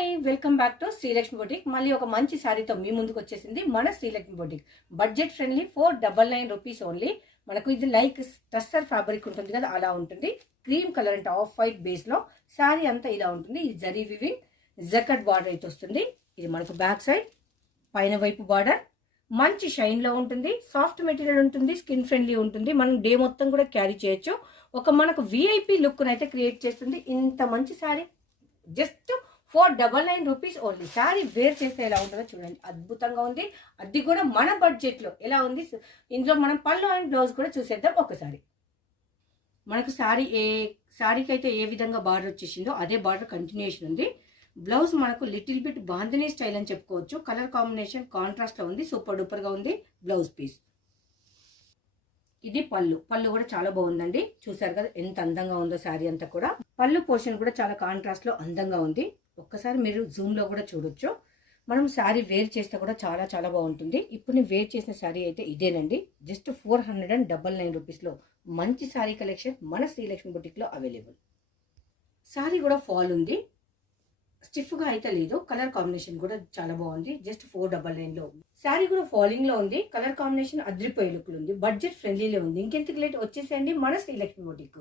Hi welcome back to Srilakshmi boutique. మళ్ళీ ఒక మంచి శారీతో మీ ముందుకు వచ్చేసింది మన Srilakshmi boutique. Budget friendly 499 rupees only. మనకు ఇది లైక్ టస్సర్ ఫ్యాబ్రిక్ ఉంటుంది కదా, అలా ఉంటుంది. క్రీమ్ కలర్ అంటే ఆఫ్ వైట్ బేస్ లో శారీ అంతా ఇలా ఉంటుంది. ఇది జరీ వివింగ్ జకట్ బార్డర్ అయితే వస్తుంది. ఇది మనకు బ్యాక్ సైడ్ పైన వైపు బార్డర్ మంచి షైన్ లో ఉంటుంది. సాఫ్ట్ మెటీరియల్ ఉంటుంది, స్కిన్ ఫ్రెండ్లీ ఉంటుంది. మనం డే మొత్తం కూడా క్యారీ చేయొచ్చు. ఒక మనకు విఐపి లుక్ అయితే క్రియేట్ చేస్తుంది. ఇంత మంచి sari just 499 rupees only. Sari wear చేస్తే ఎలా ఉంటుందో చూడండి, అద్భుతంగా ఉంది. అది కూడా మన బడ్జెట్ లో ఎలా ఉంది. ఇందులో మనం పళ్ళు అండ్ బ్లౌజ్ కూడా చూసేద్దాం ఒకసారి. మనకు శారీకి అయితే ఏ విధంగా బార్డర్ వచ్చేసిందో అదే బార్డర్ కంటిన్యూషన్ ఉంది. బ్లౌజ్ మనకు లిటిల్ బిట్ బాందినీ స్టైల్ అని చెప్పుకోవచ్చు. కలర్ కాంబినేషన్ కాంట్రాస్ట్ లో ఉంది, సూపర్ డూపర్ గా ఉంది. బ్లౌజ్ పీస్ ఇది పళ్ళు కూడా చాలా బాగుందండి. చూసారు కదా ఎంత అందంగా ఉందో శారీ అంతా కూడా. పళ్ళు పోర్షన్ కూడా చాలా కాంట్రాస్ట్ లో అందంగా ఉంది. ఒక్కసారి మీరు జూమ్ లో కూడా చూడొచ్చు. మనం శారీ వేర్ చేస్తే కూడా చాలా చాలా బాగుంటుంది. ఇప్పుడు నేను వేర్ చేసిన శారీ అయితే ఇదేనండి. జస్ట్ 499 రూపీస్ లో మంచి శారీ కలెక్షన్ మన శ్రీలక్ష్మి బుటిక్ లో అవైలబుల్. శారీ కూడా ఫాల్ ఉంది, స్టిఫ్ గా అయితే లేదు. కలర్ కాంబినేషన్ కూడా చాలా బాగుంది. జస్ట్ 499 లో శారీ కూడా ఫాలింగ్ లో ఉంది. కలర్ కాంబినేషన్ అద్రిపోయే లుక్ ఉంది. బడ్జెట్ ఫ్రెండ్లీలో ఉంది. ఇంకెంతకు లేట్ వచ్చేసేయండి మన శ్రీలక్ష్మి బుటిక్.